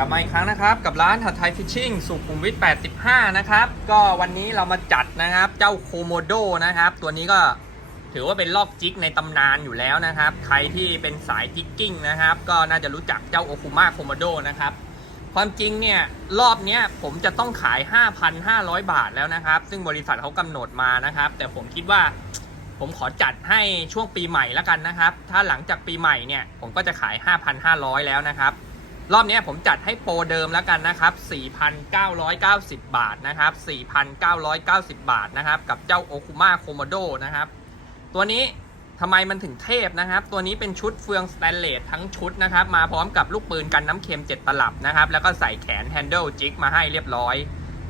กลับมาอีกครั้งนะครับ กับร้านหัดไทยฟิชชิ่งสุขุมวิท 85 นะครับ ก็วันนี้เรามาจัดนะครับเจ้าโคโมโดนะครับ ตัวนี้ก็ถือว่าเป็นลอกจิกในตำนานอยู่แล้วนะครับ ใครที่เป็นสายจิกกิ้งนะครับ ก็น่าจะรู้จักเจ้าโอคุมาโคโมโดนะครับ ความจริงเนี่ย รอบนี้ผมจะต้องขาย 5,500 บาทแล้วนะครับ ซึ่งบริษัทเขากำหนดมานะครับ แต่ผมคิดว่าผมขอจัดให้ช่วงปีใหม่แล้วกันนะครับ ถ้าหลังจากปีใหม่เนี่ย ผมก็จะขาย 5,500 แล้วนะครับ รอบนี้ผมจัดให้โปรเดิมแล้วกันนะครับ 4,990 บาทนะครับ 4,990 บาทนะครับ กับเจ้าโอคุมาโคโมโดนะครับ ตัวนี้ทำไมมันถึงเทพนะครับ ตัวนี้เป็นชุดเฟืองสแตนเลสทั้งชุดนะครับ มาพร้อมกับลูกปืนกันน้ำเค็ม 7 ตลับนะครับ แล้วก็ใส่แขนแฮนเดิลจิกมาให้เรียบร้อย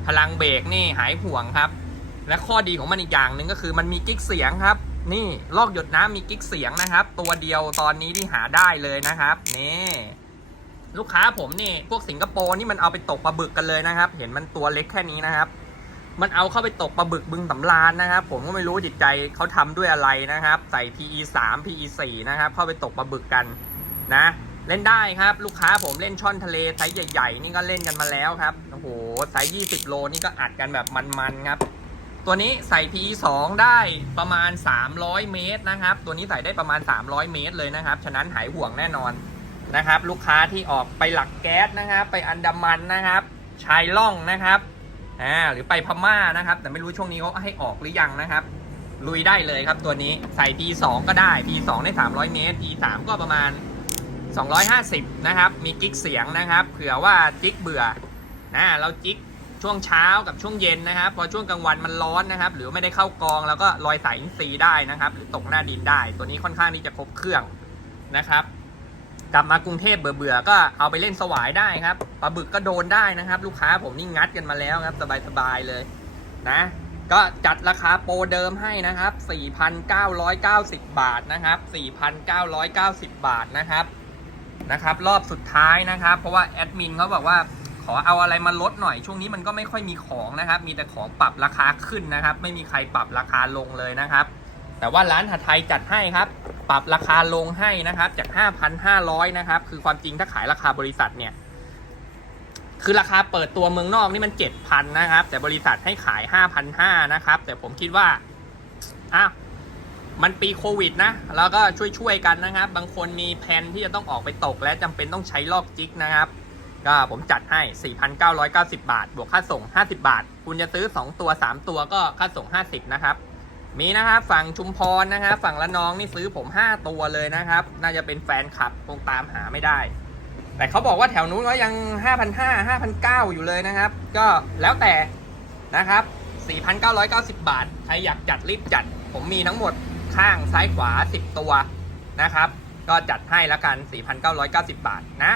พลังเบรกนี่หายห่วงครับ และข้อดีของมันอีกอย่างหนึ่งก็คือมันมีกิ๊กเสียงครับ นี่ลอกหยดน้ำมีกิ๊กเสียงนะครับ ตัวเดียวตอนนี้ที่หาได้เลยนะครับ นี่ ลูกค้าผมนี่พวกสิงคโปร์นี่มันเอาไปตกปลาบึกกันเลยนะครับ เห็นมันตัวเล็กแค่นี้นะครับ มันเอาเข้าไปตกปลาบึกบึงสำราญนะครับ ผมก็ไม่รู้จิตใจเขาทำด้วยอะไรนะครับ ใส่ PE 3 PE 4นะครับ เข้าไปตกปลาบึกกันนะ เล่นได้ครับ ลูกค้าผมเล่นช่อนทะเลไซส์ใหญ่ๆนี่ก็เล่นกันมาแล้วครับโอ้โหไซส์20 โลนี่ก็อัดกันแบบมันๆครับตัวนี้ใส่ PE 2ได้ประมาณ 300 เมตรนะครับ ตัวนี้ใส่ได้ประมาณ 300 เมตรเลยนะครับ ฉะนั้นหายห่วงแน่นอน นะครับ ลูกค้าที่ออกไปหลักแก๊สนะครับ ไปอันดามันนะครับ ชายล่องนะครับอ่าหรือไปพม่านะครับ แต่ไม่รู้ช่วงนี้เขาให้ออกหรือยังนะครับ ลุยได้เลยครับตัวนี้ใส่ P 2 ก็ได้ P 2 ได้ 300 เมตร P 3 ก็ประมาณ 250 นะครับ มีกิ๊กเสียงนะครับเผื่อว่าจิ๊กเบื่อนะเราจิ๊กช่วงเช้ากับช่วงเย็นนะครับ พอช่วงกลางวันมันร้อนนะครับ หรือไม่ได้เข้ากองแล้วก็ลอยสายอินทรีย์ได้นะครับ หรือตกหน้าดินได้ ตัวนี้ค่อนข้างที่จะครบเครื่องนะครับ กลับมากรุงเทพเบื่อๆก็เอาไปเล่นสวายได้ครับปลาบึกก็โดนได้นะครับ ลูกค้าผมนี่งัดกันมาแล้วครับ สบายๆเลยนะ ก็จัดราคาโปรเดิมให้นะครับ 4,990 บาทนะครับ 4,990 บาทนะครับนะครับ รอบสุดท้ายนะครับ เพราะว่าแอดมินเขาบอกว่าขอเอาอะไรมาลดหน่อยช่วงนี้มันก็ไม่ค่อยมีของนะครับ มีแต่ของปรับราคาขึ้นนะครับ ไม่มีใครปรับราคาลงเลยนะครับ แต่ว่าร้านหัไทยจัดให้ครับ ปรับราคาลงให้นะครับ จาก 5,500 นะครับ คือความจริงถ้าขายราคาบริษัทเนี่ย คือราคาเปิดตัวเมืองนอกนี่มัน 7,000 นะครับ แต่บริษัทให้ขาย 5,500 นะครับ แต่ผมคิดว่า อ้าว มันปีโควิดนะ แล้วก็ช่วยๆกันนะครับ บางคนมีแผนที่จะต้องออกไปตก และจำเป็นต้องใช้ลอกจิกนะครับ ก็ผมจัดให้ 4,990 บาท บวกค่าส่ง 50 บาท คุณจะซื้อ 2 ตัว 3 ตัวก็ค่าส่ง 50 นะครับ มีนะครับฝั่งชุมพรนะครับฝั่งละนองนี่ซื้อผม 5 ตัวเลยนะครับ น่าจะเป็นแฟนคลับคงตามหาไม่ได้ แต่เขาบอกว่าแถวนู้นเขายัง 5,500 5,900 อยู่เลยนะครับ ก็แล้วแต่นะครับ 4,990 บาท ใครอยากจัดรีบจัด ผมมีทั้งหมดข้างซ้ายขวา 10 ตัวนะครับ ก็จัดให้ละกัน 4,990 บาทนะ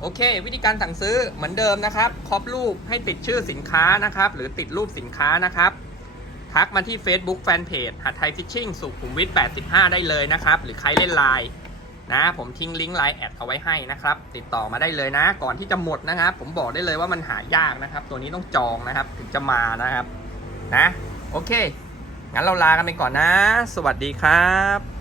โอเค วิธีการสั่งซื้อเหมือนเดิมนะครับครอบรูปให้ติดชื่อสินค้านะครับ หรือติดรูปสินค้านะครับ ทักมาที่ Facebook Fanpage หัดไทยฟิชชิ่งสุขุมวิท 85 ได้เลยนะครับ หรือใครเล่นไลน์นะ ผมทิ้งลิงก์ไลน์แอดเอาไว้ให้นะครับ ติดต่อมาได้เลยนะ ก่อนที่จะหมดนะครับ ผมบอกได้เลยว่ามันหายากนะครับ ตัวนี้ต้องจองนะครับ ถึงจะมานะครับ นะ โอเค งั้นเราลากันไปก่อนนะ สวัสดีครับ